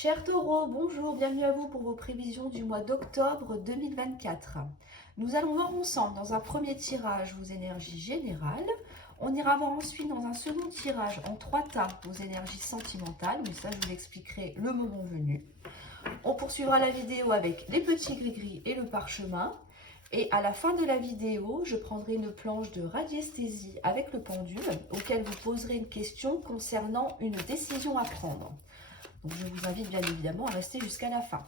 Chers taureaux, bonjour, bienvenue à vous pour vos prévisions du mois d'octobre 2024. Nous allons voir ensemble dans un premier tirage vos énergies générales. On ira voir ensuite dans un second tirage en 3 tas vos énergies sentimentales, mais ça je vous l'expliquerai le moment venu. On poursuivra la vidéo avec les petits gris-gris et le parchemin. Et à la fin de la vidéo, je prendrai une planche de radiesthésie avec le pendule auquel vous poserez une question concernant une décision à prendre. Donc je vous invite bien évidemment à rester jusqu'à la fin.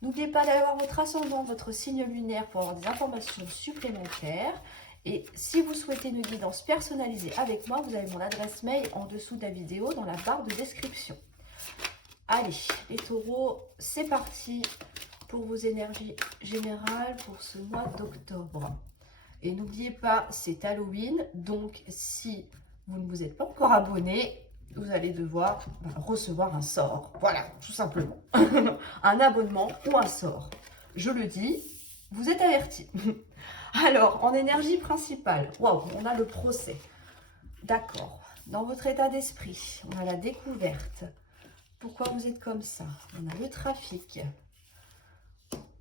N'oubliez pas d'avoir votre ascendant, votre signe lunaire pour avoir des informations supplémentaires. Et si vous souhaitez une guidance personnalisée avec moi, vous avez mon adresse mail en dessous de la vidéo dans la barre de description. Allez, les taureaux, c'est parti pour vos énergies générales pour ce mois d'octobre. Et n'oubliez pas, c'est Halloween, donc si vous ne vous êtes pas encore abonné, vous allez devoir recevoir un sort. Voilà, tout simplement. Un abonnement ou un sort. Je le dis, vous êtes avertis. Alors, en énergie principale, waouh, on a le procès. D'accord. Dans votre état d'esprit, on a la découverte. Pourquoi vous êtes comme ça? On a le trafic.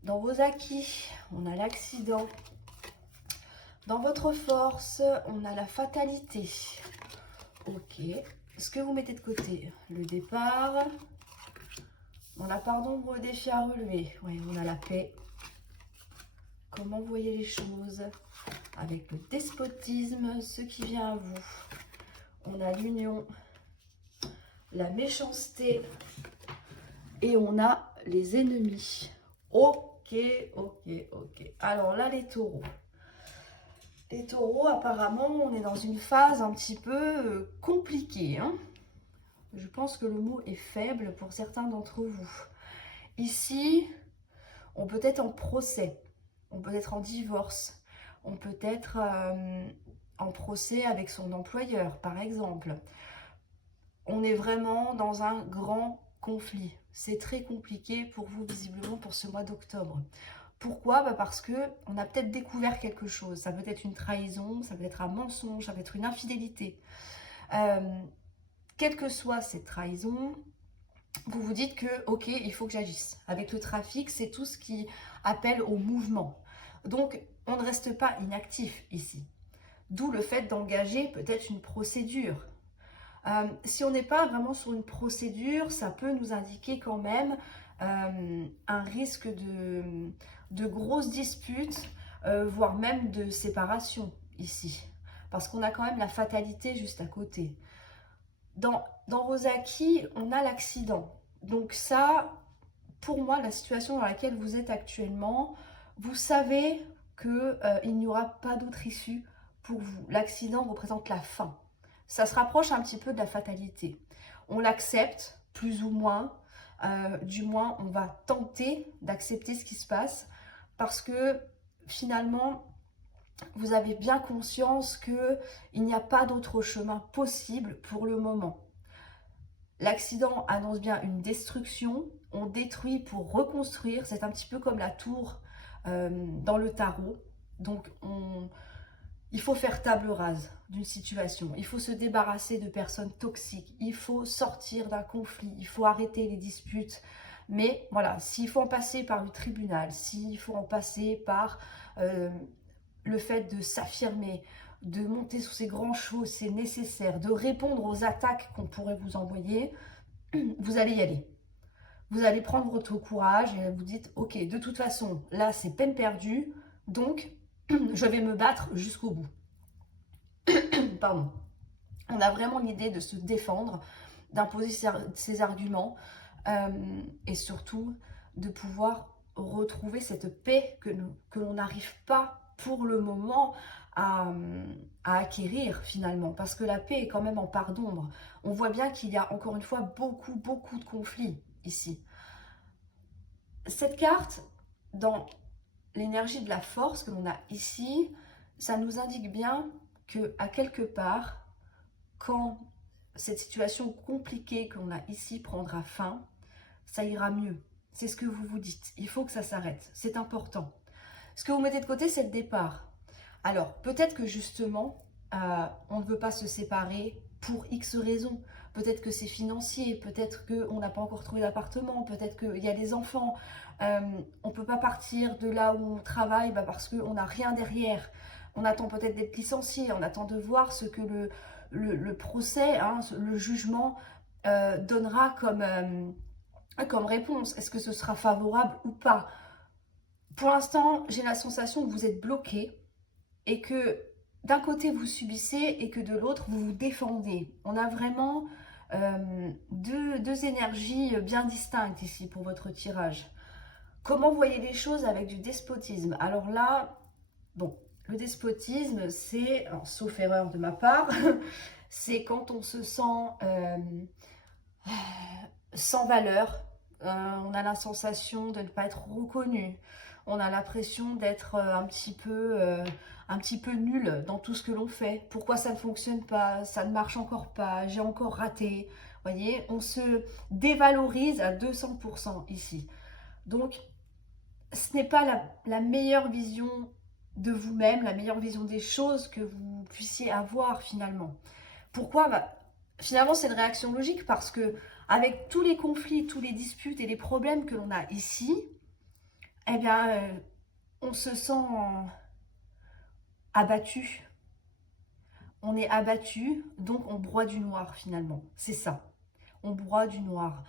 Dans vos acquis, on a l'accident. Dans votre force, on a la fatalité. Ok. Ce que vous mettez de côté, le départ. On a part d'ombre, défi à relever. Oui, on a la paix. Comment vous voyez les choses? Avec le despotisme, ce qui vient à vous. On a l'union, la méchanceté et on a les ennemis. Ok, ok, ok. Alors là, les taureaux. Les taureaux, apparemment, on est dans une phase un petit peu compliquée. Hein. Je pense que le mot est faible pour certains d'entre vous. Ici, on peut être en procès, on peut être en divorce, on peut être en procès avec son employeur, par exemple. On est vraiment dans un grand conflit. C'est très compliqué pour vous, visiblement, pour ce mois d'octobre. Pourquoi? Parce qu'on a peut-être découvert quelque chose. Ça peut être une trahison, ça peut être un mensonge, ça peut être une infidélité. Quelle que soit cette trahison, vous vous dites que, ok, il faut que j'agisse. Avec le trafic, c'est tout ce qui appelle au mouvement. Donc, on ne reste pas inactif ici. D'où le fait d'engager peut-être une procédure. Si on n'est pas vraiment sur une procédure, ça peut nous indiquer quand même un risque de grosses disputes, voire même de séparation ici. Parce qu'on a quand même la fatalité juste à côté. Dans vos acquis, on a l'accident. Donc ça, pour moi, la situation dans laquelle vous êtes actuellement, vous savez qu'il n'y aura pas d'autre issue pour vous. L'accident représente la fin. Ça se rapproche un petit peu de la fatalité. On l'accepte, plus ou moins. Du moins, on va tenter d'accepter ce qui se passe parce que finalement, vous avez bien conscience qu'il n'y a pas d'autre chemin possible pour le moment. L'accident annonce bien une destruction, on détruit pour reconstruire, c'est un petit peu comme la tour dans le tarot. Donc il faut faire table rase d'une situation, il faut se débarrasser de personnes toxiques, il faut sortir d'un conflit, il faut arrêter les disputes. Mais voilà, s'il faut en passer par le tribunal, s'il faut en passer par le fait de s'affirmer, de monter sur ces grands chevaux, c'est nécessaire, de répondre aux attaques qu'on pourrait vous envoyer, vous allez y aller. Vous allez prendre votre courage et vous dites, ok, de toute façon, là c'est peine perdue, donc je vais me battre jusqu'au bout. Pardon. On a vraiment l'idée de se défendre, d'imposer ses arguments et surtout de pouvoir retrouver cette paix que l'on n'arrive pas pour le moment à acquérir finalement, parce que la paix est quand même en part d'ombre. On voit bien qu'il y a encore une fois beaucoup de conflits ici. Cette carte, dans l'énergie de la force que l'on a ici, ça nous indique bien que à quelque part, quand cette situation compliquée que l'on a ici prendra fin, ça ira mieux. C'est ce que vous vous dites. Il faut que ça s'arrête. C'est important. Ce que vous mettez de côté, c'est le départ. Alors, peut-être que justement, on ne veut pas se séparer pour X raisons. Peut-être que c'est financier, peut-être qu'on n'a pas encore trouvé d'appartement, peut-être qu'il y a des enfants. On ne peut pas partir de là où on travaille parce qu'on n'a rien derrière. On attend peut-être d'être licencié, on attend de voir ce que le procès, hein, le jugement donnera comme réponse. Est-ce que ce sera favorable ou pas? Pour l'instant, j'ai la sensation que vous êtes bloqué et que d'un côté vous subissez et que de l'autre vous vous défendez. On a vraiment deux énergies bien distinctes ici pour votre tirage. Comment vous voyez les choses avec du despotisme? Alors là, bon, le despotisme, c'est, sauf erreur de ma part, c'est quand on se sent sans valeur, on a la sensation de ne pas être reconnu, on a l'impression d'être un petit peu nul dans tout ce que l'on fait. Pourquoi ça ne fonctionne pas? Ça ne marche encore pas, j'ai encore raté. Vous voyez, on se dévalorise à 200% ici. Donc, ce n'est pas la meilleure vision de vous-même, la meilleure vision des choses que vous puissiez avoir finalement. Pourquoi? Finalement, c'est une réaction logique parce que avec tous les conflits, tous les disputes et les problèmes que l'on a ici, eh bien, on se sent abattu. On est abattu, donc on broie du noir finalement. C'est ça. On broie du noir.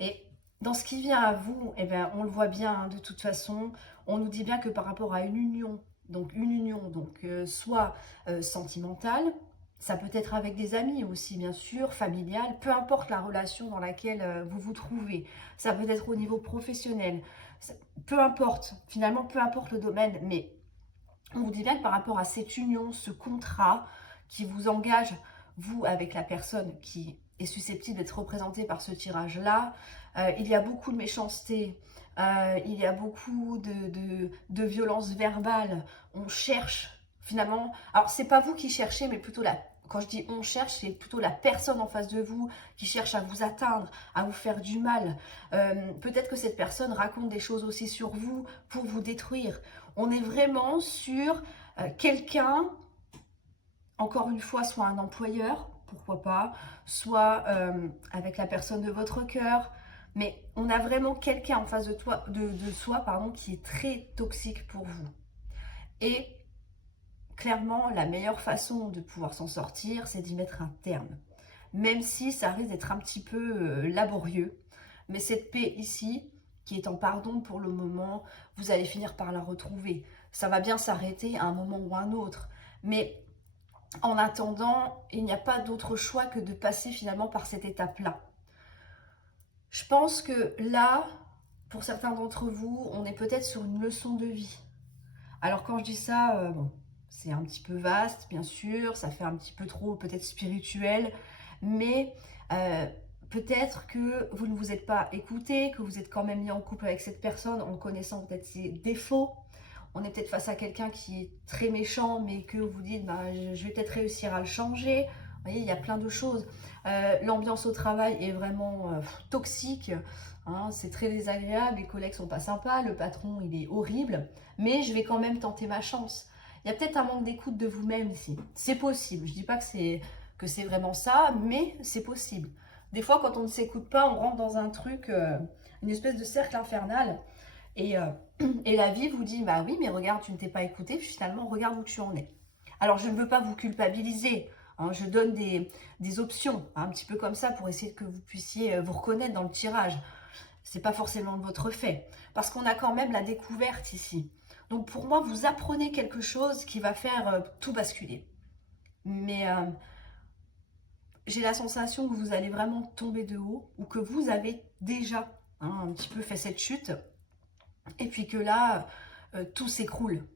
Et dans ce qui vient à vous, eh bien, on le voit bien hein, de toute façon. On nous dit bien que par rapport à une union, soit sentimentale, ça peut être avec des amis aussi, bien sûr, familiale, peu importe la relation dans laquelle vous vous trouvez. Ça peut être au niveau professionnel. Peu importe, finalement, peu importe le domaine, mais on vous dit bien que par rapport à cette union, ce contrat qui vous engage, vous, avec la personne qui est susceptible d'être représentée par ce tirage-là, il y a beaucoup de méchanceté, il y a beaucoup de violence verbale. On cherche, finalement... Alors, c'est pas vous qui cherchez, mais plutôt quand je dis on cherche, c'est plutôt la personne en face de vous qui cherche à vous atteindre, à vous faire du mal. Peut-être que cette personne raconte des choses aussi sur vous pour vous détruire. On est vraiment sur quelqu'un, encore une fois, soit un employeur, pourquoi pas, soit avec la personne de votre cœur. Mais on a vraiment quelqu'un en face de soi qui est très toxique pour vous. Et clairement, la meilleure façon de pouvoir s'en sortir, c'est d'y mettre un terme. Même si ça risque d'être un petit peu laborieux. Mais cette paix ici, qui est en pardon pour le moment, vous allez finir par la retrouver. Ça va bien s'arrêter à un moment ou à un autre. Mais en attendant, il n'y a pas d'autre choix que de passer finalement par cette étape-là. Je pense que là, pour certains d'entre vous, on est peut-être sur une leçon de vie. Alors quand je dis ça, bon, c'est un petit peu vaste, bien sûr, ça fait un petit peu trop peut-être spirituel, mais peut-être que vous ne vous êtes pas écouté, que vous êtes quand même mis en couple avec cette personne en connaissant peut-être ses défauts. On est peut-être face à quelqu'un qui est très méchant, mais que vous dites, je vais peut-être réussir à le changer. Vous voyez, il y a plein de choses. L'ambiance au travail est vraiment toxique. Hein, c'est très désagréable, les collègues sont pas sympas, le patron, il est horrible. Mais je vais quand même tenter ma chance. Il y a peut-être un manque d'écoute de vous-même ici. C'est possible. Je ne dis pas que c'est vraiment ça, mais c'est possible. Des fois, quand on ne s'écoute pas, on rentre dans un truc, une espèce de cercle infernal. Et la vie vous dit, bah oui, mais regarde, tu ne t'es pas écouté, finalement, regarde où tu en es. Alors, je ne veux pas vous culpabiliser, hein, je donne des options, hein, un petit peu comme ça, pour essayer que vous puissiez vous reconnaître dans le tirage. C'est pas forcément de votre fait, parce qu'on a quand même la découverte ici. Donc, pour moi, vous apprenez quelque chose qui va faire tout basculer. Mais j'ai la sensation que vous allez vraiment tomber de haut, ou que vous avez déjà un petit peu fait cette chute, et puis que là, tout s'écroule.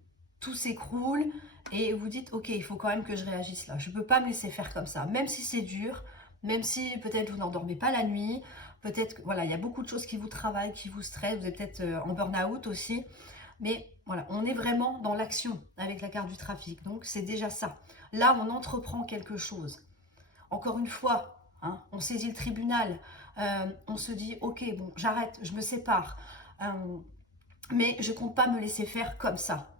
Tout s'écroule et vous dites, ok, il faut quand même que je réagisse là. Je ne peux pas me laisser faire comme ça, même si c'est dur, même si peut-être vous n'endormez pas la nuit, peut-être que voilà, il y a beaucoup de choses qui vous travaillent, qui vous stressent, vous êtes peut-être en burn-out aussi. Mais voilà, on est vraiment dans l'action avec la carte du trafic. Donc, c'est déjà ça. Là, on entreprend quelque chose. Encore une fois, hein, on saisit le tribunal. On se dit, ok, bon, j'arrête, je me sépare. Mais je ne compte pas me laisser faire comme ça.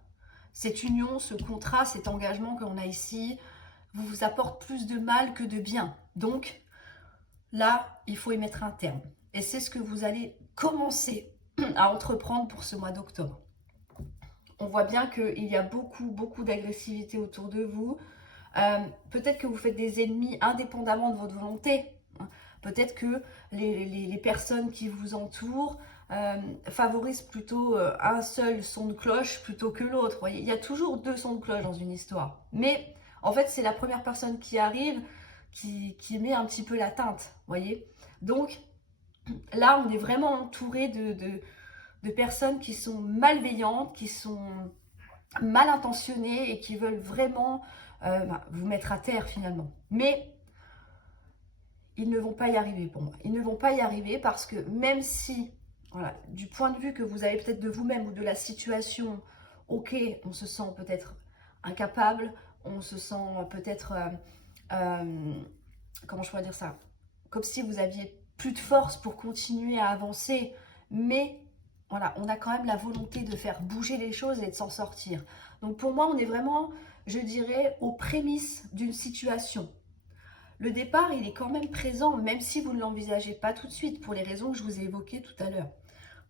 Cette union, ce contrat, cet engagement que l'on a ici, vous apporte plus de mal que de bien. Donc là, il faut y mettre un terme. Et c'est ce que vous allez commencer à entreprendre pour ce mois d'octobre. On voit bien qu'il y a beaucoup d'agressivité autour de vous. Peut-être que vous faites des ennemis indépendamment de votre volonté. Peut-être que les personnes qui vous entourent favorisent plutôt un seul son de cloche plutôt que l'autre. Il y a toujours deux sons de cloche dans une histoire. Mais en fait, c'est la première personne qui arrive qui met un petit peu la teinte. Voyez. Donc là, on est vraiment entouré de personnes qui sont malveillantes, qui sont mal intentionnées et qui veulent vraiment vous mettre à terre finalement. Mais ils ne vont pas y arriver pour moi. Ils ne vont pas y arriver parce que même si, voilà, du point de vue que vous avez peut-être de vous-même ou de la situation, ok, on se sent peut-être incapable, on se sent peut-être, comment je pourrais dire ça, comme si vous aviez plus de force pour continuer à avancer, mais voilà, on a quand même la volonté de faire bouger les choses et de s'en sortir. Donc pour moi, on est vraiment, je dirais, aux prémices d'une situation. Le départ, il est quand même présent, même si vous ne l'envisagez pas tout de suite, pour les raisons que je vous ai évoquées tout à l'heure.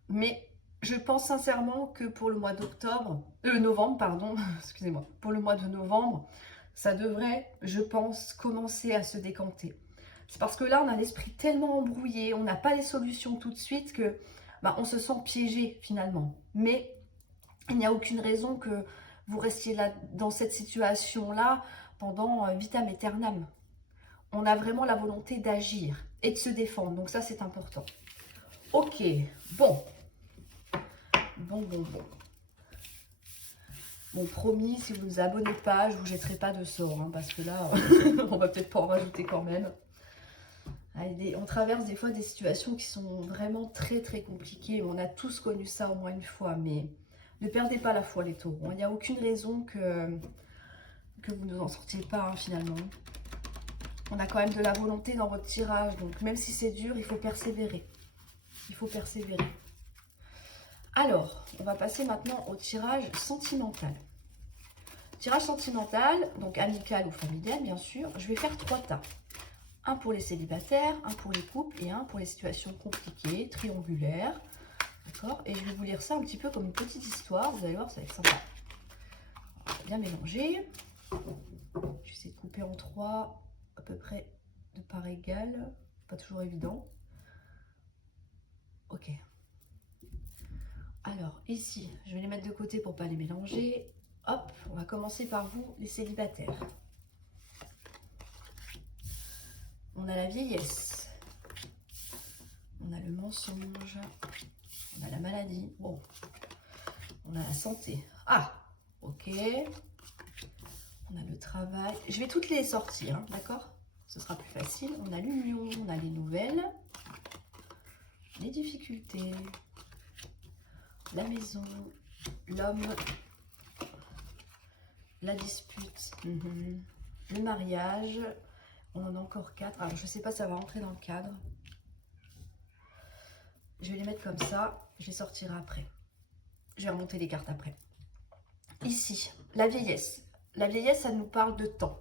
Mais je pense sincèrement que pour le mois d'octobre, novembre, pardon, excusez-moi, pour le mois de novembre, ça devrait, je pense, commencer à se décanter. C'est parce que là, on a l'esprit tellement embrouillé, on n'a pas les solutions tout de suite que on se sent piégé finalement. Mais il n'y a aucune raison que vous restiez là dans cette situation-là pendant vitam aeternam. On a vraiment la volonté d'agir et de se défendre. Donc ça, c'est important. Ok, bon. Bon. Bon, promis, si vous ne vous abonnez pas, je ne vous jetterai pas de sort. Hein, parce que là, on va peut-être pas en rajouter quand même. On traverse des fois des situations qui sont vraiment très compliquées. On a tous connu ça au moins une fois. Mais ne perdez pas la foi, les taureaux. Il n'y a aucune raison que vous ne vous en sortiez pas, hein, finalement. On a quand même de la volonté dans votre tirage. Donc, même si c'est dur, il faut persévérer. Il faut persévérer. Alors, on va passer maintenant au tirage sentimental. Tirage sentimental, donc amical ou familial, bien sûr. Je vais faire 3 tas. Un pour les célibataires, un pour les couples et un pour les situations compliquées, triangulaires. D'accord? Et je vais vous lire ça un petit peu comme une petite histoire. Vous allez voir, ça va être sympa. On va bien mélanger. Je vais essayer de couper en 3 à peu près de part égale. Pas toujours évident. Ok. Alors, ici, je vais les mettre de côté pour ne pas les mélanger. Hop, on va commencer par vous, les célibataires. On a la vieillesse. On a le mensonge. On a la maladie. Bon. On a la santé. Ah, ok. On a le travail. Je vais toutes les sortir, hein, d'accord? Ce sera plus facile. On a l'union, on a les nouvelles. Les difficultés. La maison, l'homme, la dispute, le mariage. On en a encore 4. Alors, je ne sais pas si ça va rentrer dans le cadre. Je vais les mettre comme ça. Je les sortirai après. Je vais remonter les cartes après. Ici, la vieillesse. La vieillesse, ça nous parle de temps.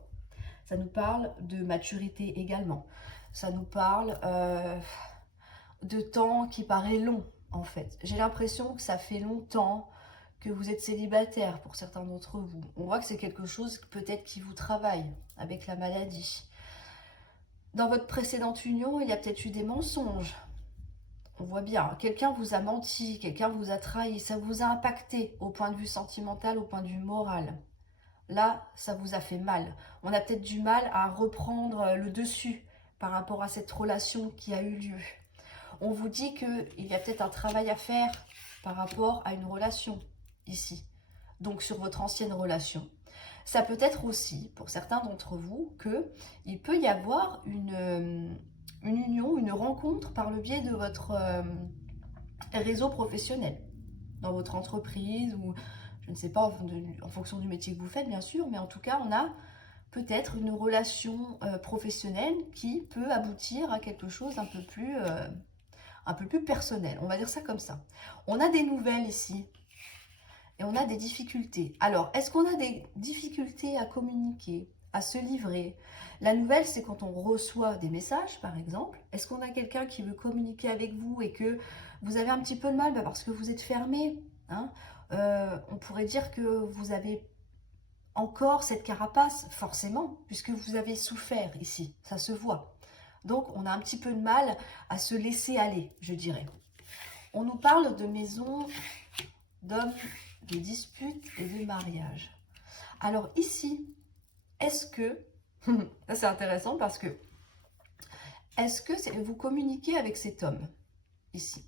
Ça nous parle de maturité également. Ça nous parle de temps qui paraît long. En fait, j'ai l'impression que ça fait longtemps que vous êtes célibataire pour certains d'entre vous. On voit que c'est quelque chose peut-être qui vous travaille avec la maladie. Dans votre précédente union, il y a peut-être eu des mensonges. On voit bien, quelqu'un vous a menti, quelqu'un vous a trahi, ça vous a impacté au point de vue sentimental, au point de vue moral. Là, ça vous a fait mal. On a peut-être du mal à reprendre le dessus par rapport à cette relation qui a eu lieu. On vous dit qu'il y a peut-être un travail à faire par rapport à une relation ici. Donc sur votre ancienne relation. Ça peut être aussi, pour certains d'entre vous, qu'il peut y avoir une union, une rencontre par le biais de votre réseau professionnel. Dans votre entreprise ou, je ne sais pas, en fonction du métier que vous faites, bien sûr. Mais en tout cas, on a peut-être une relation professionnelle qui peut aboutir à quelque chose d'un peu plus personnel, on va dire ça comme ça. On a des nouvelles ici et on a des difficultés. Alors, est-ce qu'on a des difficultés à communiquer, à se livrer. La nouvelle, c'est quand on reçoit des messages, par exemple. Est-ce qu'on a quelqu'un qui veut communiquer avec vous et que vous avez un petit peu de mal parce que vous êtes fermé, hein. On pourrait dire que vous avez encore cette carapace, forcément, puisque vous avez souffert ici, ça se voit. Donc, on a un petit peu de mal à se laisser aller, je dirais. On nous parle de maison, d'hommes, de disputes et de mariage. Alors ici, est-ce que, ça c'est intéressant parce que, est-ce que vous communiquez avec cet homme ici?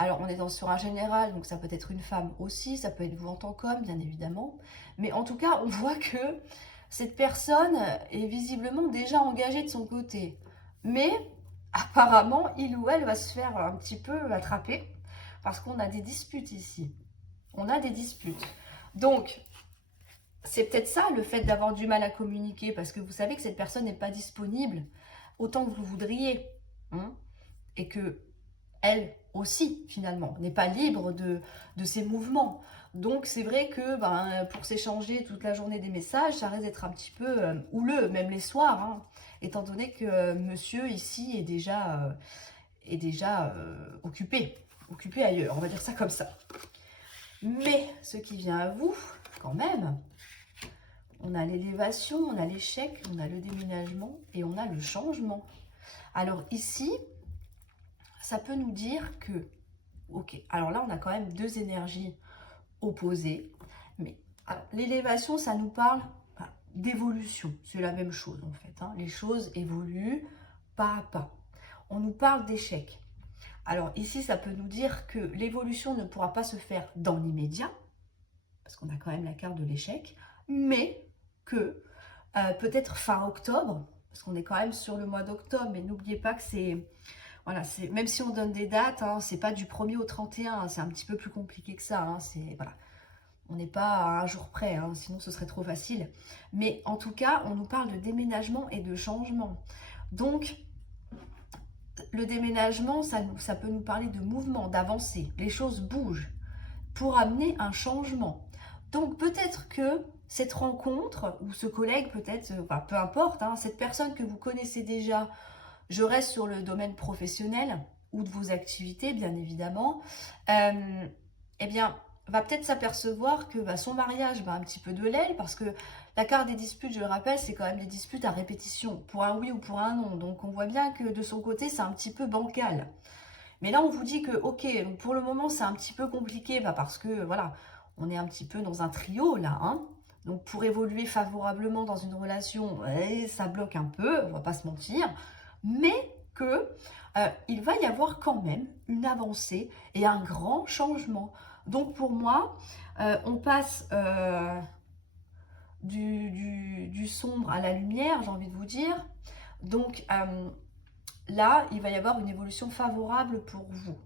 Alors, on est sur un général, donc ça peut être une femme aussi, ça peut être vous en tant qu'homme, bien évidemment. Mais en tout cas, on voit que cette personne est visiblement déjà engagée de son côté. Mais apparemment, il ou elle va se faire un petit peu attraper parce qu'on a des disputes ici. On a des disputes. Donc, c'est peut-être ça, le fait d'avoir du mal à communiquer, parce que vous savez que cette personne n'est pas disponible autant que vous voudriez. Hein, et que elle aussi, finalement, n'est pas libre de ses mouvements. Donc, c'est vrai que pour s'échanger toute la journée des messages, ça risque d'être un petit peu houleux, même les soirs, hein, étant donné que monsieur, ici, est déjà occupé ailleurs, on va dire ça comme ça. Mais, ce qui vient à vous, quand même, on a l'élévation, on a l'échec, on a le déménagement et on a le changement. Alors ici, ça peut nous dire que, ok, alors là on a quand même deux énergies opposées, mais l'élévation ça nous parle d'évolution, c'est la même chose en fait, hein. Les choses évoluent pas à pas. On nous parle d'échec. Alors ici ça peut nous dire que l'évolution ne pourra pas se faire dans l'immédiat, parce qu'on a quand même la carte de l'échec, mais que peut-être fin octobre, parce qu'on est quand même sur le mois d'octobre, mais n'oubliez pas que c'est... Voilà, même si on donne des dates, hein, c'est pas du 1er au 31, hein, c'est un petit peu plus compliqué que ça. Hein, voilà. On n'est pas à un jour près, hein, sinon ce serait trop facile. Mais en tout cas, on nous parle de déménagement et de changement. Donc, le déménagement, ça peut nous parler de mouvement, d'avancée. Les choses bougent pour amener un changement. Donc, peut-être que cette rencontre, ou ce collègue peut-être, peu importe, hein, cette personne que vous connaissez déjà, je reste sur le domaine professionnel ou de vos activités, bien évidemment, eh bien, va peut-être s'apercevoir que son mariage va un petit peu de l'aile, parce que la carte des disputes, je le rappelle, c'est quand même des disputes à répétition, pour un oui ou pour un non. Donc, on voit bien que de son côté, c'est un petit peu bancal. Mais là, on vous dit que, ok, donc pour le moment, c'est un petit peu compliqué, parce que, voilà, on est un petit peu dans un trio, là, hein. Donc, pour évoluer favorablement dans une relation, ça bloque un peu, on va pas se mentir, mais que il va y avoir quand même une avancée et un grand changement. Donc, pour moi, on passe du sombre à la lumière, j'ai envie de vous dire. Donc, là, il va y avoir une évolution favorable pour vous.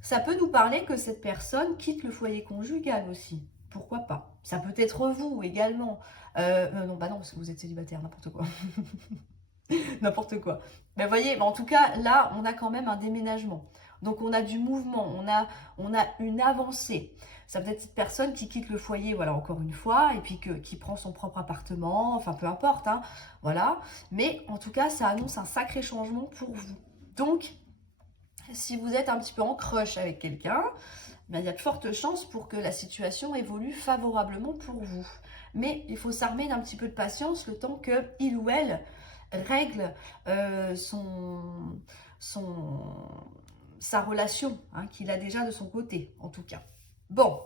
Ça peut nous parler que cette personne quitte le foyer conjugal aussi. Pourquoi pas? Ça peut être vous également. Non, bah non, parce que vous êtes célibataire, n'importe quoi. N'importe quoi. Mais voyez, en tout cas, là, on a quand même un déménagement. Donc, on a du mouvement, on a une avancée. Ça peut être cette personne qui quitte le foyer, voilà, encore une fois, et puis qui prend son propre appartement, enfin, peu importe, hein, voilà. Mais en tout cas, ça annonce un sacré changement pour vous. Donc, si vous êtes un petit peu en crush avec quelqu'un, il y a de fortes chances pour que la situation évolue favorablement pour vous. Mais il faut s'armer d'un petit peu de patience le temps qu'il ou elle règle sa relation, hein, qu'il a déjà de son côté, en tout cas. Bon,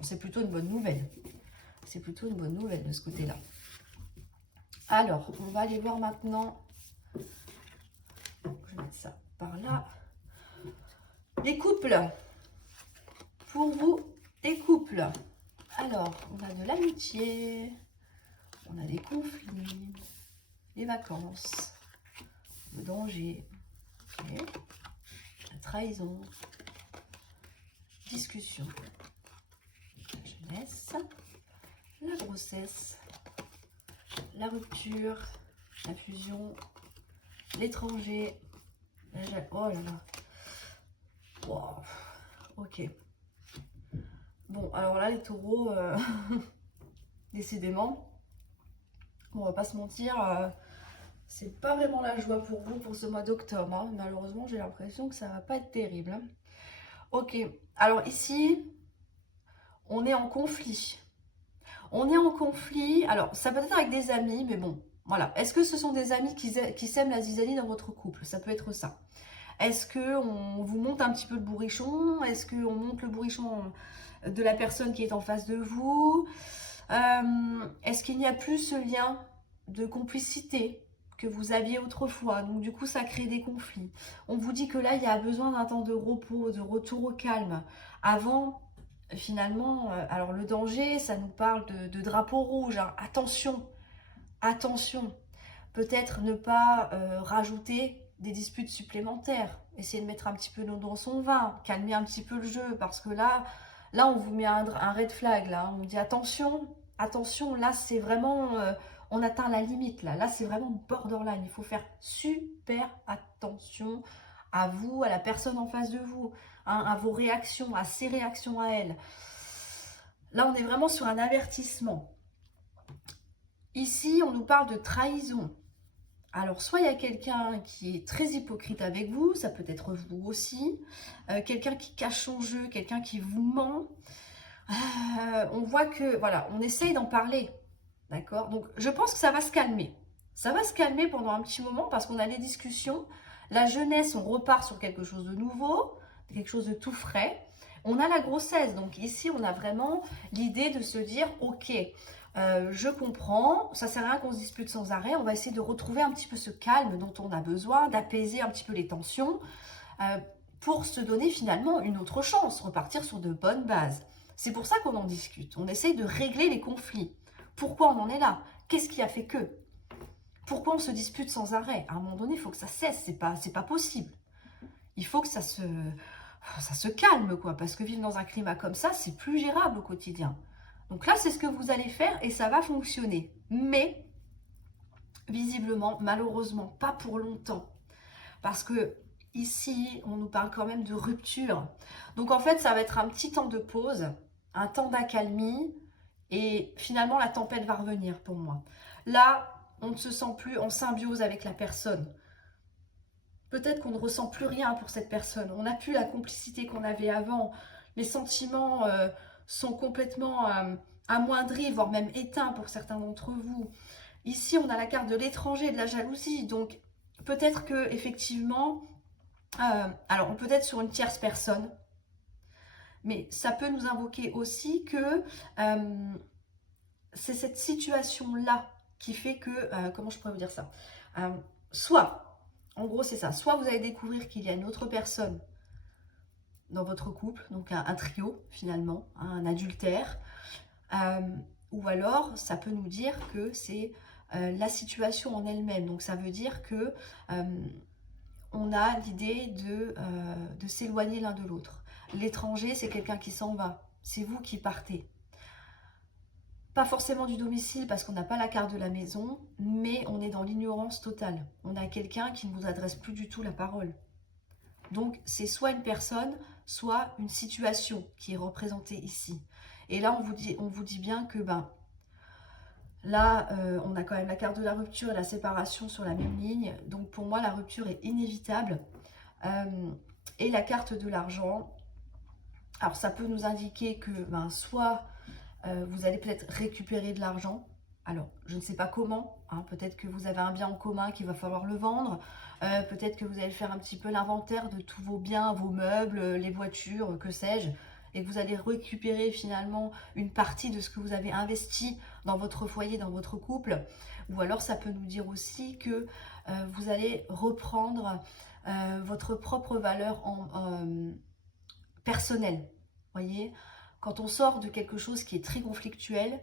c'est plutôt une bonne nouvelle. C'est plutôt une bonne nouvelle de ce côté-là. Alors, on va aller voir maintenant. Je vais mettre ça par là. Les couples. Pour vous, les couples. Alors, on a de l'amitié, on a des conflits, les vacances, le danger, okay, la trahison, discussion, la jeunesse, la grossesse, la rupture, la fusion, l'étranger, oh là là, wow. Ok. Bon, alors là, les taureaux, décidément, On va pas se mentir, c'est pas vraiment la joie pour vous pour ce mois d'octobre, hein. Malheureusement, j'ai l'impression que ça va pas être terrible, hein. Ok, alors ici, on est en conflit. On est en conflit, alors ça peut être avec des amis, mais bon, voilà. Est-ce que ce sont des amis qui sèment la zizanie dans votre couple? Ça peut être ça. Est-ce qu'on vous monte un petit peu le bourrichon? Est-ce qu'on monte le bourrichon de la personne qui est en face de vous? Est-ce qu'il n'y a plus ce lien de complicité que vous aviez autrefois? Donc du coup, ça crée des conflits. On vous dit que là, il y a besoin d'un temps de repos, de retour au calme. Avant, finalement, alors le danger, ça nous parle de drapeau rouge, hein. Attention, attention. Peut-être ne pas rajouter des disputes supplémentaires. Essayer de mettre un petit peu d'eau dans son vin, calmer un petit peu le jeu, parce que là on vous met un red flag, là. On vous dit attention, attention, là c'est vraiment, on atteint la limite, là c'est vraiment borderline. Il faut faire super attention à vous, à la personne en face de vous, hein, à vos réactions, à ses réactions à elle. Là on est vraiment sur un avertissement. Ici on nous parle de trahison. Alors, soit il y a quelqu'un qui est très hypocrite avec vous, ça peut être vous aussi, quelqu'un qui cache son jeu, quelqu'un qui vous ment. On voit que, voilà, on essaye d'en parler, d'accord? Donc, je pense que ça va se calmer. Ça va se calmer pendant un petit moment parce qu'on a les discussions. La jeunesse, on repart sur quelque chose de nouveau, quelque chose de tout frais. On a la grossesse, donc ici, on a vraiment l'idée de se dire, ok, je comprends, ça sert à rien qu'on se dispute sans arrêt, on va essayer de retrouver un petit peu ce calme dont on a besoin, d'apaiser un petit peu les tensions, pour se donner finalement une autre chance, repartir sur de bonnes bases. C'est pour ça qu'on en discute, on essaye de régler les conflits. Pourquoi on en est là? Qu'est-ce qui a fait que? Pourquoi on se dispute sans arrêt? À un moment donné, il faut que ça cesse, c'est pas possible. Il faut que ça se calme, quoi, parce que vivre dans un climat comme ça, c'est plus gérable au quotidien. Donc là, c'est ce que vous allez faire et ça va fonctionner. Mais, visiblement, malheureusement, pas pour longtemps. Parce que ici, on nous parle quand même de rupture. Donc en fait, ça va être un petit temps de pause, un temps d'accalmie, et finalement, la tempête va revenir pour moi. Là, on ne se sent plus en symbiose avec la personne. Peut-être qu'on ne ressent plus rien pour cette personne. On n'a plus la complicité qu'on avait avant. Les sentiments sont complètement amoindris, voire même éteints pour certains d'entre vous. Ici, on a la carte de l'étranger, de la jalousie. Donc, peut-être que effectivement, alors on peut être sur une tierce personne, mais ça peut nous invoquer aussi que c'est cette situation-là qui fait que, comment je pourrais vous dire ça, soit en gros, c'est ça. Soit vous allez découvrir qu'il y a une autre personne dans votre couple, donc un trio finalement, un adultère. Ou alors, ça peut nous dire que c'est la situation en elle-même. Donc ça veut dire que on a l'idée de s'éloigner l'un de l'autre. L'étranger, c'est quelqu'un qui s'en va. C'est vous qui partez. Pas forcément du domicile parce qu'on n'a pas la carte de la maison, mais on est dans l'ignorance totale. On a quelqu'un qui ne vous adresse plus du tout la parole. Donc c'est soit une personne, soit une situation qui est représentée ici. Et là on vous dit bien que là on a quand même la carte de la rupture et la séparation sur la même ligne. Donc pour moi la rupture est inévitable. Et la carte de l'argent, alors ça peut nous indiquer que soit vous allez peut-être récupérer de l'argent. Alors, je ne sais pas comment, hein, peut-être que vous avez un bien en commun qu'il va falloir le vendre, peut-être que vous allez faire un petit peu l'inventaire de tous vos biens, vos meubles, les voitures, que sais-je, et que vous allez récupérer finalement une partie de ce que vous avez investi dans votre foyer, dans votre couple. Ou alors, ça peut nous dire aussi que vous allez reprendre votre propre valeur personnelle, voyez. Quand on sort de quelque chose qui est très conflictuel,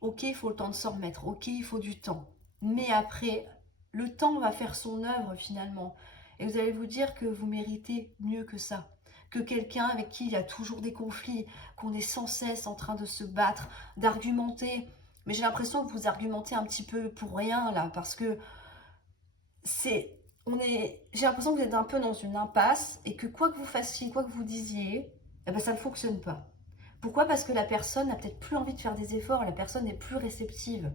ok, il faut le temps de s'en remettre, ok, il faut du temps. Mais après, le temps va faire son œuvre finalement. Et vous allez vous dire que vous méritez mieux que ça. Que quelqu'un avec qui il y a toujours des conflits, qu'on est sans cesse en train de se battre, d'argumenter. Mais j'ai l'impression que vous argumentez un petit peu pour rien là, parce que j'ai l'impression que vous êtes un peu dans une impasse et que quoi que vous fassiez, quoi que vous disiez, ça ne fonctionne pas. Pourquoi? Parce que la personne n'a peut-être plus envie de faire des efforts, la personne n'est plus réceptive.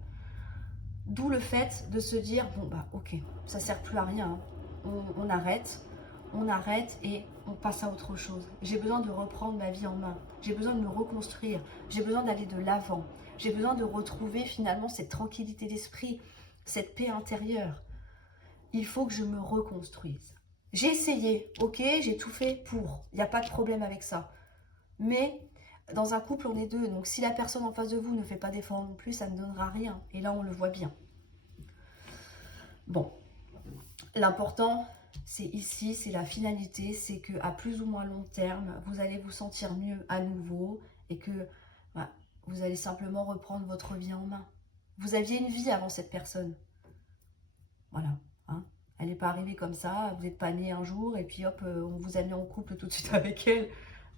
D'où le fait de se dire, bon bah ok, ça sert plus à rien, hein. On arrête et on passe à autre chose. J'ai besoin de reprendre ma vie en main, j'ai besoin de me reconstruire, j'ai besoin d'aller de l'avant, j'ai besoin de retrouver finalement cette tranquillité d'esprit, cette paix intérieure. Il faut que je me reconstruise. J'ai essayé, ok, j'ai tout fait pour, il n'y a pas de problème avec ça. Mais dans un couple, on est deux, donc si la personne en face de vous ne fait pas d'effort non plus, ça ne donnera rien. Et là, on le voit bien. Bon, l'important, c'est ici, c'est la finalité, c'est qu'à plus ou moins long terme, vous allez vous sentir mieux à nouveau et que bah, vous allez simplement reprendre votre vie en main. Vous aviez une vie avant cette personne. Voilà, hein. Elle n'est pas arrivée comme ça, vous n'êtes pas né un jour et puis hop, on vous a mis en couple tout de suite avec elle.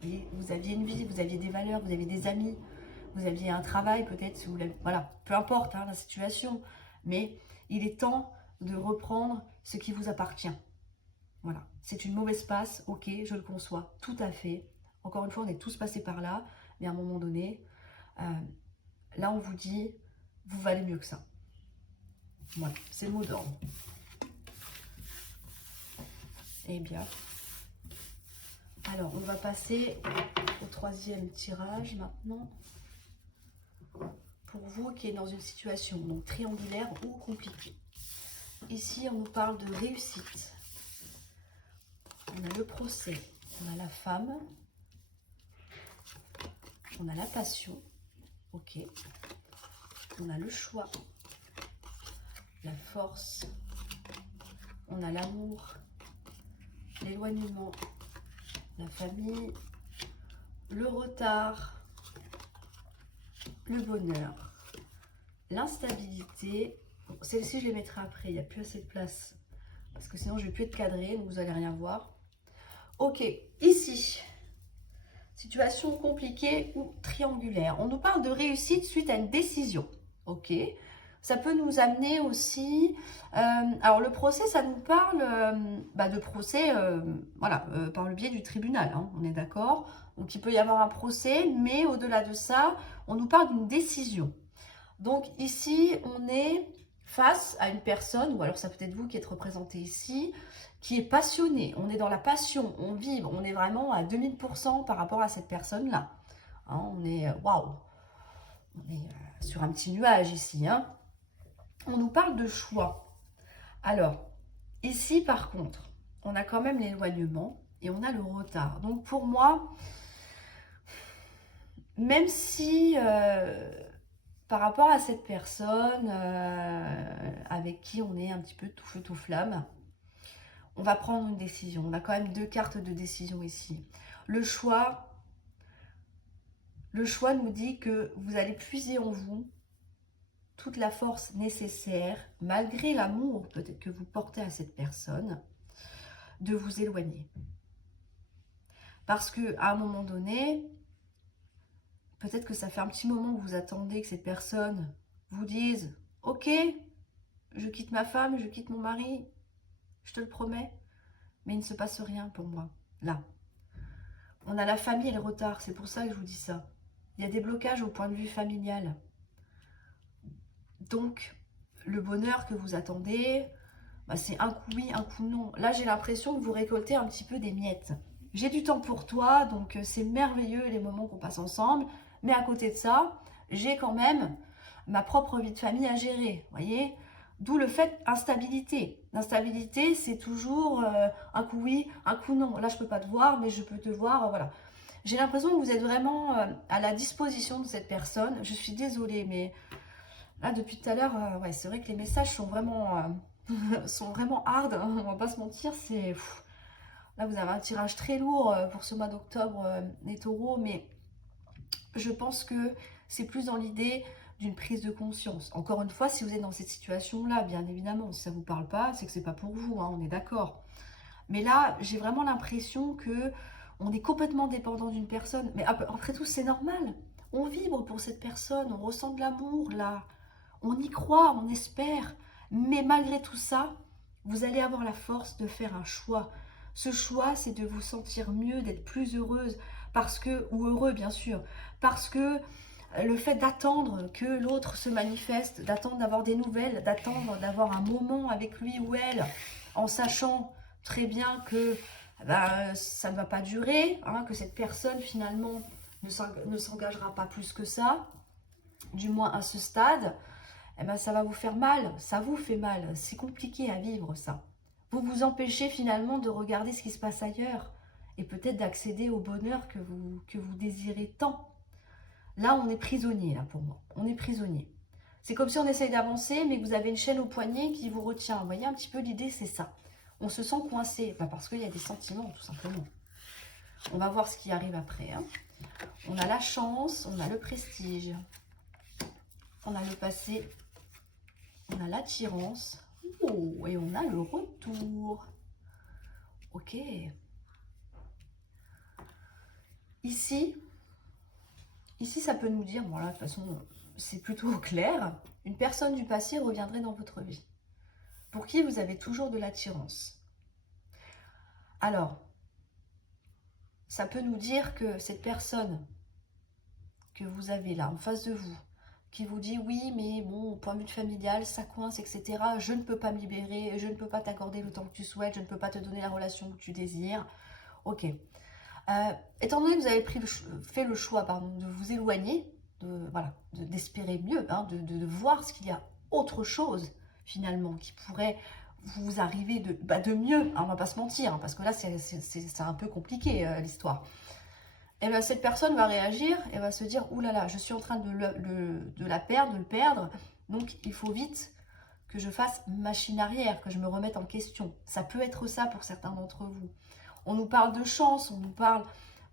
Et vous aviez une vie, vous aviez des valeurs, vous aviez des amis, vous aviez un travail peut-être, si vous l'avez, voilà, peu importe hein, la situation. Mais il est temps de reprendre ce qui vous appartient. Voilà, c'est une mauvaise passe, ok, je le conçois, tout à fait. Encore une fois, on est tous passés par là, mais à un moment donné, là on vous dit, vous valez mieux que ça. Voilà, c'est le mot d'ordre. Eh bien, alors on va passer au troisième tirage maintenant. Pour vous qui êtes dans une situation donc triangulaire ou compliquée. Ici, on nous parle de réussite. On a le procès, on a la femme, on a la passion, ok. On a le choix, la force, on a l'amour, l'éloignement, la famille, le retard, le bonheur, l'instabilité. Bon, celle-ci, je les mettrai après, il n'y a plus assez de place. Parce que sinon, je ne vais plus être cadrée, donc vous n'allez rien voir. Ok, ici, situation compliquée ou triangulaire. On nous parle de réussite suite à une décision. Ok, ça peut nous amener aussi... alors, le procès, ça nous parle de procès voilà, par le biais du tribunal, hein, on est d'accord. Donc, il peut y avoir un procès, mais au-delà de ça, on nous parle d'une décision. Donc, ici, on est face à une personne, ou alors ça peut être vous qui êtes représenté ici, qui est passionné. On est dans la passion, on vibre, on est vraiment à 2000% par rapport à cette personne-là. Hein, on est, waouh, on est sur un petit nuage ici. Hein. On nous parle de choix. Alors, ici par contre, on a quand même l'éloignement et on a le retard. Donc pour moi, même si par rapport à cette personne avec qui on est un petit peu tout feu tout flamme, on va prendre une décision. On a quand même deux cartes de décision ici. Le choix nous dit que vous allez puiser en vous toute la force nécessaire, malgré l'amour peut-être que vous portez à cette personne, de vous éloigner. Parce qu'à un moment donné, peut-être que ça fait un petit moment que vous attendez que cette personne vous dise « Ok, je quitte ma femme, je quitte mon mari, je te le promets. » Mais il ne se passe rien pour moi, là. On a la famille et le retard, c'est pour ça que je vous dis ça. Il y a des blocages au point de vue familial. Donc, le bonheur que vous attendez, c'est un coup oui, un coup non. Là, j'ai l'impression que vous récoltez un petit peu des miettes. J'ai du temps pour toi, donc c'est merveilleux les moments qu'on passe ensemble. Mais à côté de ça, j'ai quand même ma propre vie de famille à gérer, voyez. D'où le fait instabilité. L'instabilité, c'est toujours un coup oui, un coup non. Là, je ne peux pas te voir, mais je peux te voir, voilà. J'ai l'impression que vous êtes vraiment à la disposition de cette personne. Je suis désolée, mais là, depuis tout à l'heure, ouais, c'est vrai que les messages sont vraiment hard, hein, on va pas se mentir. Là, vous avez un tirage très lourd pour ce mois d'octobre, les taureaux, mais je pense que c'est plus dans l'idée d'une prise de conscience. Encore une fois, si vous êtes dans cette situation-là, bien évidemment, si ça ne vous parle pas, c'est que c'est pas pour vous, hein, on est d'accord. Mais là, j'ai vraiment l'impression que on est complètement dépendant d'une personne. Mais après tout, c'est normal. On vibre pour cette personne, on ressent de l'amour, là. On y croit, on espère. Mais malgré tout ça, vous allez avoir la force de faire un choix. Ce choix, c'est de vous sentir mieux, d'être plus heureuse, parce que, ou heureux bien sûr, parce que le fait d'attendre que l'autre se manifeste, d'attendre d'avoir des nouvelles, d'attendre d'avoir un moment avec lui ou elle, en sachant très bien que ben, ça ne va pas durer, hein, que cette personne finalement ne s'engagera pas plus que ça, du moins à ce stade, eh ben, ça va vous faire mal, ça vous fait mal, c'est compliqué à vivre ça. Vous vous empêchez finalement de regarder ce qui se passe ailleurs et peut-être d'accéder au bonheur que vous désirez tant. Là, on est prisonnier, là, pour moi. On est prisonnier. C'est comme si on essaye d'avancer, mais que vous avez une chaîne au poignet qui vous retient. Vous voyez un petit peu l'idée, c'est ça. On se sent coincé, pas parce qu'il y a des sentiments, tout simplement. On va voir ce qui arrive après. Hein. On a la chance, on a le prestige, on a le passé, on a l'attirance, oh, et on a le retour. Ok. Ici, ça peut nous dire, voilà, de toute façon, c'est plutôt clair, une personne du passé reviendrait dans votre vie, pour qui vous avez toujours de l'attirance. Alors, ça peut nous dire que cette personne que vous avez là, en face de vous, qui vous dit, oui, mais bon, au point de vue familial, ça coince, etc., je ne peux pas me libérer, je ne peux pas t'accorder le temps que tu souhaites, je ne peux pas te donner la relation que tu désires. Ok. Étant donné que vous avez fait le choix de vous éloigner, d'espérer mieux, hein, de voir ce qu'il y a autre chose finalement qui pourrait vous arriver de mieux, hein, on va pas se mentir, hein, parce que là c'est un peu compliqué l'histoire. Et bien cette personne va réagir et va se dire, ouh là là, je suis en train de le perdre, donc il faut vite que je fasse machine arrière, que je me remette en question. Ça peut être ça pour certains d'entre vous. On nous parle de chance, on nous parle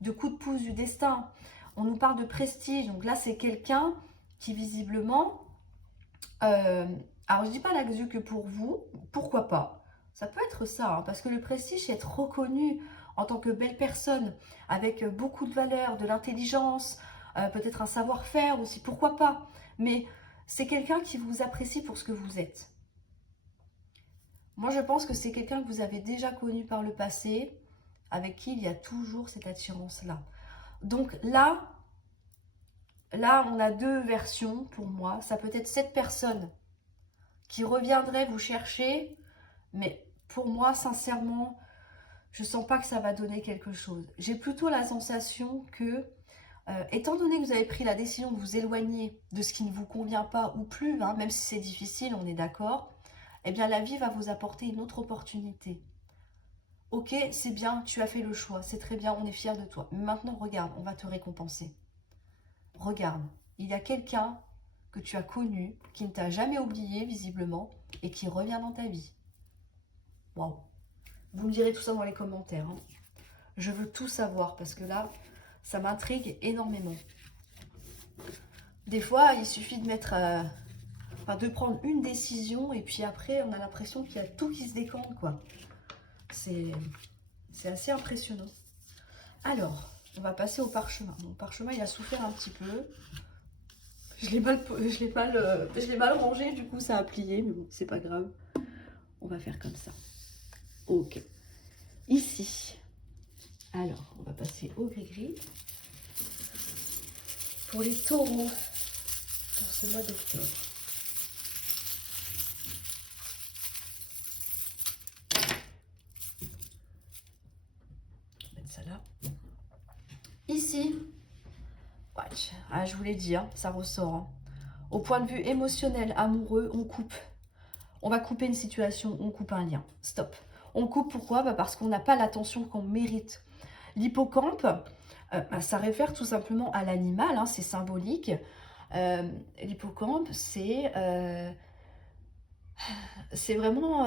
de coup de pouce du destin, on nous parle de prestige. Donc là, c'est quelqu'un qui visiblement... alors, je ne dis pas l'axe que pour vous, pourquoi pas. Ça peut être ça, hein, parce que le prestige, c'est être reconnu en tant que belle personne, avec beaucoup de valeur, de l'intelligence, peut-être un savoir-faire aussi, pourquoi pas. Mais c'est quelqu'un qui vous apprécie pour ce que vous êtes. Moi, je pense que c'est quelqu'un que vous avez déjà connu par le passé, avec qui il y a toujours cette attirance-là. Donc là, on a deux versions pour moi. Ça peut être cette personne qui reviendrait vous chercher, mais pour moi, sincèrement, je sens pas que ça va donner quelque chose. J'ai plutôt la sensation que, étant donné que vous avez pris la décision de vous éloigner de ce qui ne vous convient pas ou plus, hein, même si c'est difficile, on est d'accord, eh bien la vie va vous apporter une autre opportunité. Ok, c'est bien, tu as fait le choix, c'est très bien, on est fiers de toi. Mais maintenant, regarde, on va te récompenser. Regarde, il y a quelqu'un que tu as connu, qui ne t'a jamais oublié visiblement, et qui revient dans ta vie. Waouh. Vous me direz tout ça dans les commentaires. Hein. Je veux tout savoir, parce que là, ça m'intrigue énormément. Des fois, il suffit de mettre... de prendre une décision, et puis après, on a l'impression qu'il y a tout qui se décante, quoi. C'est assez impressionnant. Alors, on va passer au parchemin. Mon parchemin, il a souffert un petit peu. Je l'ai mal rangé, du coup, ça a plié, mais bon, c'est pas grave. On va faire comme ça. Ok. Ici. Alors, on va passer au gris-gris. Pour les taureaux, pour ce mois d'octobre. Là. Ici, ah, je vous l'ai dit, hein, ça ressort. Hein. Au point de vue émotionnel, amoureux, on coupe. On va couper une situation, on coupe un lien. Stop. On coupe pourquoi? Parce qu'on n'a pas l'attention qu'on mérite. L'hippocampe, ça réfère tout simplement à l'animal, hein, c'est symbolique. L'hippocampe, c'est vraiment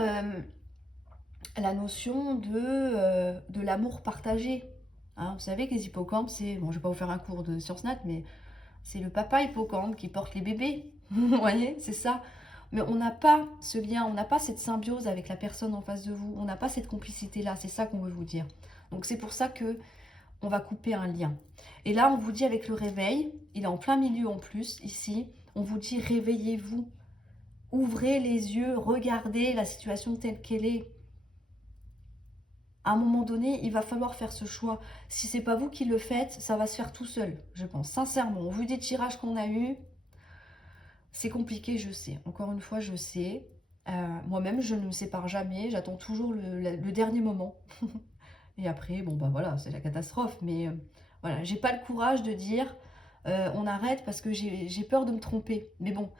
la notion de l'amour partagé. Hein, vous savez que les hippocampes, c'est... Bon, je ne vais pas vous faire un cours de sciences nat, mais c'est le papa hippocampe qui porte les bébés. Vous voyez, c'est ça. Mais on n'a pas ce lien, on n'a pas cette symbiose avec la personne en face de vous. On n'a pas cette complicité-là, c'est ça qu'on veut vous dire. Donc c'est pour ça que on va couper un lien. Et là, on vous dit avec le réveil, il est en plein milieu en plus, ici, on vous dit réveillez-vous. Ouvrez les yeux, regardez la situation telle qu'elle est. À à un moment donné, il va falloir faire ce choix. Si c'est pas vous qui le faites, ça va se faire tout seul, je pense. Sincèrement, au vu des tirages qu'on a eus, c'est compliqué, je sais. Encore une fois, je sais. Moi-même, je ne me sépare jamais. J'attends toujours le dernier moment. Et après, bon, bah voilà, c'est la catastrophe. Mais voilà, j'ai pas le courage de dire on arrête parce que j'ai peur de me tromper. Mais bon,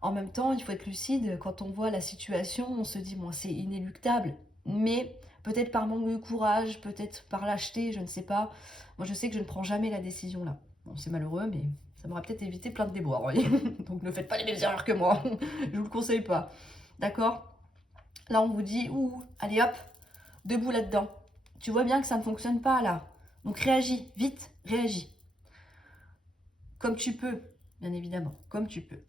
en même temps, il faut être lucide. Quand on voit la situation, on se dit, bon, c'est inéluctable. Mais peut-être par manque de courage, peut-être par lâcheté, je ne sais pas. Moi, je sais que je ne prends jamais la décision là. Bon, c'est malheureux, mais ça m'aurait peut-être évité plein de déboires, vous voyez. Donc ne faites pas les mêmes erreurs que moi. Je vous le conseille pas. D'accord? Là, on vous dit, ouh, allez hop, debout là-dedans. Tu vois bien que ça ne fonctionne pas là. Donc réagis, vite, réagis. Comme tu peux, bien évidemment, comme tu peux.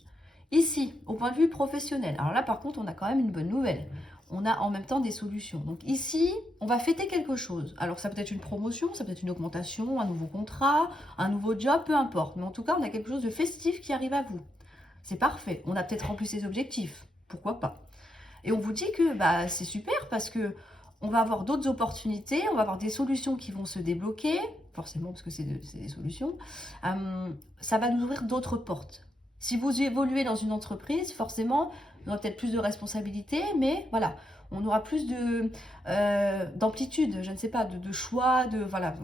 Ici, au point de vue professionnel, alors là par contre, on a quand même une bonne nouvelle. On a en même temps des solutions. Donc ici, on va fêter quelque chose. Alors ça peut être une promotion, ça peut être une augmentation, un nouveau contrat, un nouveau job, peu importe. Mais en tout cas, on a quelque chose de festif qui arrive à vous. C'est parfait. On a peut-être rempli ses objectifs. Pourquoi pas? Et on vous dit que bah, c'est super parce que on va avoir d'autres opportunités, on va avoir des solutions qui vont se débloquer, forcément parce que c'est des solutions. Ça va nous ouvrir d'autres portes. Si vous évoluez dans une entreprise, forcément, vous aurez peut-être plus de responsabilités, mais voilà, on aura plus d'amplitude, je ne sais pas, de choix, voilà,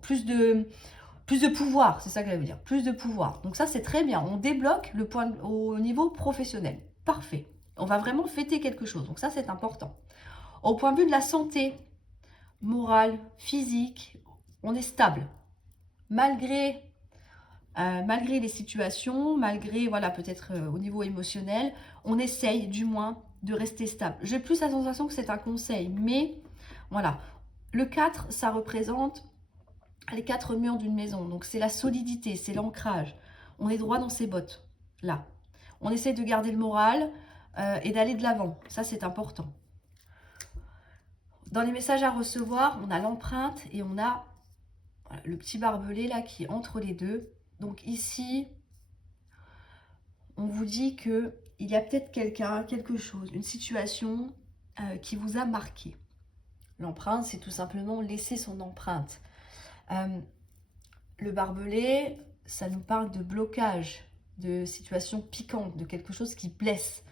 plus de pouvoir, c'est ça que je veux dire, plus de pouvoir. Donc ça, c'est très bien. On débloque le point au niveau professionnel. Parfait. On va vraiment fêter quelque chose. Donc ça, c'est important. Au point de vue de la santé, morale, physique, on est stable. Malgré les situations, malgré, voilà, peut-être au niveau émotionnel, on essaye du moins de rester stable. J'ai plus la sensation que c'est un conseil, mais voilà. Le 4, ça représente les 4 murs d'une maison. Donc c'est la solidité, c'est l'ancrage. On est droit dans ses bottes, là. On essaie de garder le moral et d'aller de l'avant. Ça, c'est important. Dans les messages à recevoir, on a l'empreinte et on a voilà, le petit barbelé là qui est entre les deux. Donc ici, on vous dit que il y a peut-être quelqu'un, quelque chose, une situation qui vous a marqué. L'empreinte, c'est tout simplement laisser son empreinte. Le barbelé, ça nous parle de blocage, de situation piquante, de quelque chose qui blesse.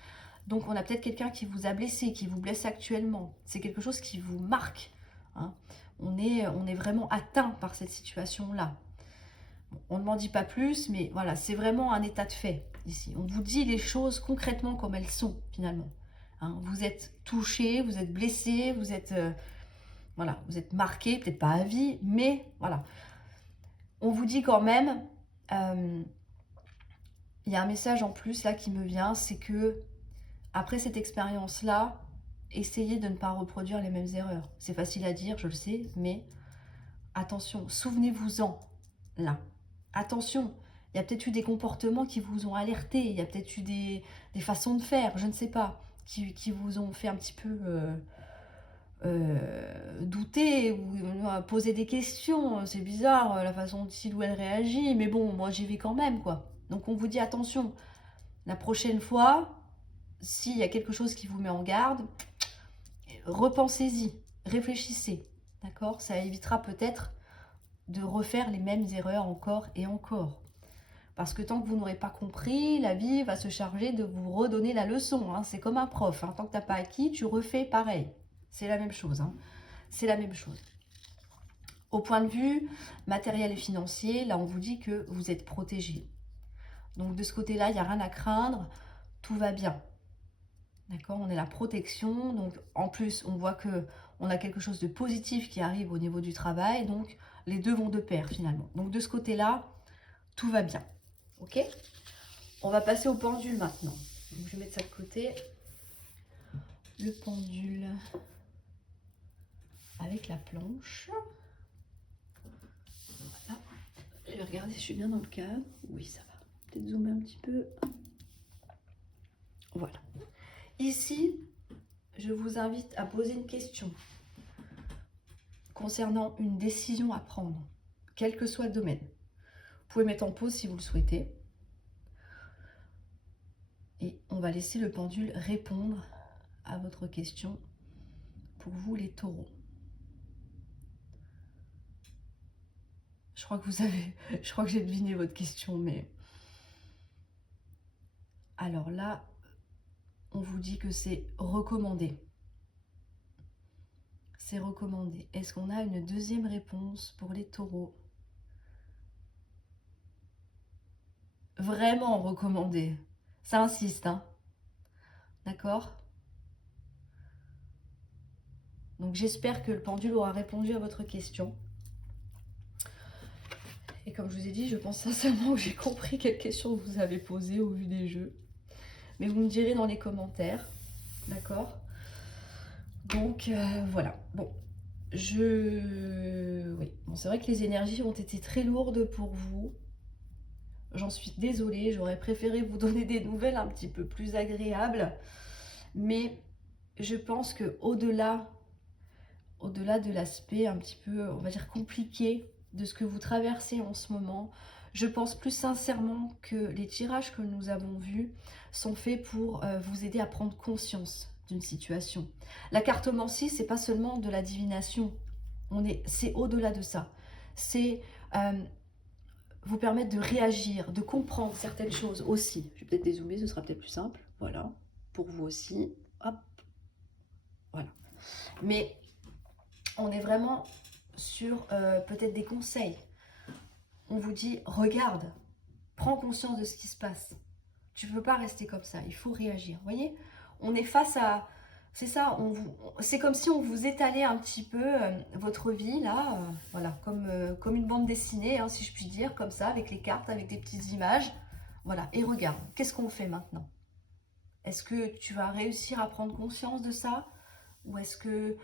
Donc on a peut-être quelqu'un qui vous a blessé, qui vous blesse actuellement. C'est quelque chose qui vous marque. Hein. On est vraiment atteint par cette situation-là. On ne m'en dit pas plus, mais voilà, c'est vraiment un état de fait ici. On vous dit les choses concrètement comme elles sont finalement. Hein. Vous êtes touché, vous êtes blessé, voilà, vous êtes marqué, peut-être pas à vie, mais voilà. On vous dit quand même, il y a un message en plus là qui me vient, c'est que après cette expérience-là, essayez de ne pas reproduire les mêmes erreurs. C'est facile à dire, je le sais, mais attention, souvenez-vous-en là. Attention, il y a peut-être eu des comportements qui vous ont alerté, il y a peut-être eu des façons de faire, je ne sais pas, qui vous ont fait un petit peu douter ou poser des questions. C'est bizarre la façon dont il ou elle réagit, mais bon, moi j'y vais quand même, quoi. Donc on vous dit attention, la prochaine fois, s'il y a quelque chose qui vous met en garde, repensez-y, réfléchissez, d'accord? Ça évitera peut-être de refaire les mêmes erreurs encore et encore. Parce que tant que vous n'aurez pas compris, la vie va se charger de vous redonner la leçon. Hein. C'est comme un prof. Hein. Tant que tu n'as pas acquis, tu refais pareil. C'est la même chose. Hein. C'est la même chose. Au point de vue matériel et financier, là, on vous dit que vous êtes protégé. Donc, de ce côté-là, il n'y a rien à craindre. Tout va bien. D'accord? On est la protection. Donc, en plus, on voit que on a quelque chose de positif qui arrive au niveau du travail. Donc, les deux vont de pair, finalement. Donc, de ce côté-là, tout va bien. Ok? On va passer au pendule maintenant. Donc, je vais mettre ça de côté. Le pendule avec la planche. Voilà. Je vais regarder si je suis bien dans le cadre. Oui, ça va. Peut-être zoomer un petit peu. Voilà. Ici, je vous invite à poser une question concernant une décision à prendre, quel que soit le domaine. Vous pouvez mettre en pause si vous le souhaitez. Et on va laisser le pendule répondre à votre question pour vous les taureaux. Je crois que je crois que j'ai deviné votre question, mais... Alors là, on vous dit que c'est recommandé. C'est recommandé. Est-ce qu'on a une deuxième réponse pour les taureaux? Vraiment recommandé. Ça insiste, hein. D'accord? Donc j'espère que le pendule aura répondu à votre question. Et comme je vous ai dit, je pense sincèrement que j'ai compris quelle question vous avez posée au vu des jeux. Mais vous me direz dans les commentaires. D'accord? Donc voilà. Bon, oui, bon, c'est vrai que les énergies ont été très lourdes pour vous. J'en suis désolée, j'aurais préféré vous donner des nouvelles un petit peu plus agréables. Mais je pense que au-delà de l'aspect un petit peu, on va dire, compliqué de ce que vous traversez en ce moment, je pense plus sincèrement que les tirages que nous avons vus sont faits pour vous aider à prendre conscience d'une situation. La cartomancie, c'est pas seulement de la divination, c'est au-delà de ça. C'est vous permettre de réagir, de comprendre certaines choses aussi. Je vais peut-être dézoomer, ce sera peut-être plus simple. Voilà, pour vous aussi. Hop, voilà. Mais on est vraiment sur peut-être des conseils. On vous dit, regarde, prends conscience de ce qui se passe. Tu ne peux pas rester comme ça, il faut réagir. Vous voyez, on est face à... C'est ça, c'est comme si on vous étalait un petit peu votre vie, là, voilà, comme une bande dessinée, hein, si je puis dire, comme ça, avec les cartes, avec des petites images. Voilà, et regarde, qu'est-ce qu'on fait maintenant? Est-ce que tu vas réussir à prendre conscience de ça? Ou est-ce que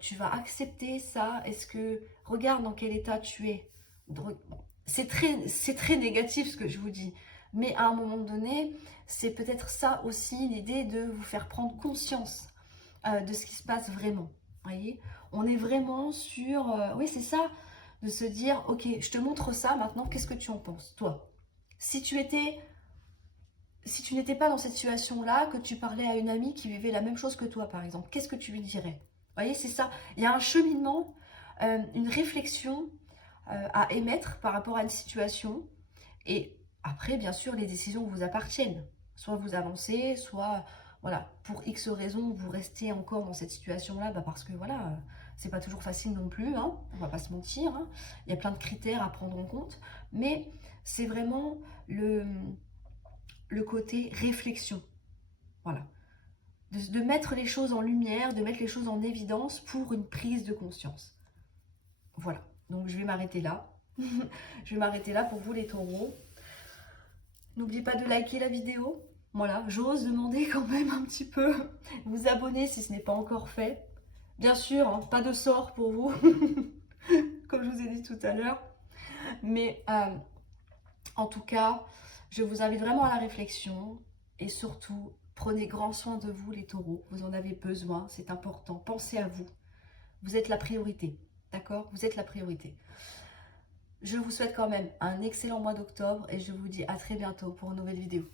tu vas accepter ça? Est-ce que... Regarde dans quel état tu es. C'est très négatif ce que je vous dis. Mais à un moment donné, c'est peut-être ça aussi l'idée de vous faire prendre conscience de ce qui se passe vraiment. Voyez, on est vraiment sur... oui, c'est ça, de se dire, ok, je te montre ça maintenant, qu'est-ce que tu en penses, toi? Si tu n'étais pas dans cette situation-là, que tu parlais à une amie qui vivait la même chose que toi, par exemple, qu'est-ce que tu lui dirais? Vous voyez, c'est ça. Il y a un cheminement, une réflexion à émettre par rapport à une situation. Et après, bien sûr, les décisions vous appartiennent. Soit vous avancez, soit, voilà, pour X raisons, vous restez encore dans cette situation-là, bah parce que, voilà, c'est pas toujours facile non plus, hein, on va pas se mentir. Hein. Il y a plein de critères à prendre en compte. Mais c'est vraiment le côté réflexion. Voilà. De mettre les choses en lumière, de mettre les choses en évidence pour une prise de conscience. Voilà. Donc, je vais m'arrêter là. Je vais m'arrêter là pour vous, les taureaux. N'oubliez pas de liker la vidéo. Voilà, j'ose demander quand même un petit peu. Vous abonner si ce n'est pas encore fait. Bien sûr, hein, pas de sort pour vous, comme je vous ai dit tout à l'heure. Mais en tout cas, je vous invite vraiment à la réflexion. Et surtout, prenez grand soin de vous, les taureaux. Vous en avez besoin, c'est important. Pensez à vous. Vous êtes la priorité. D'accord? Vous êtes la priorité. Je vous souhaite quand même un excellent mois d'octobre et je vous dis à très bientôt pour une nouvelle vidéo.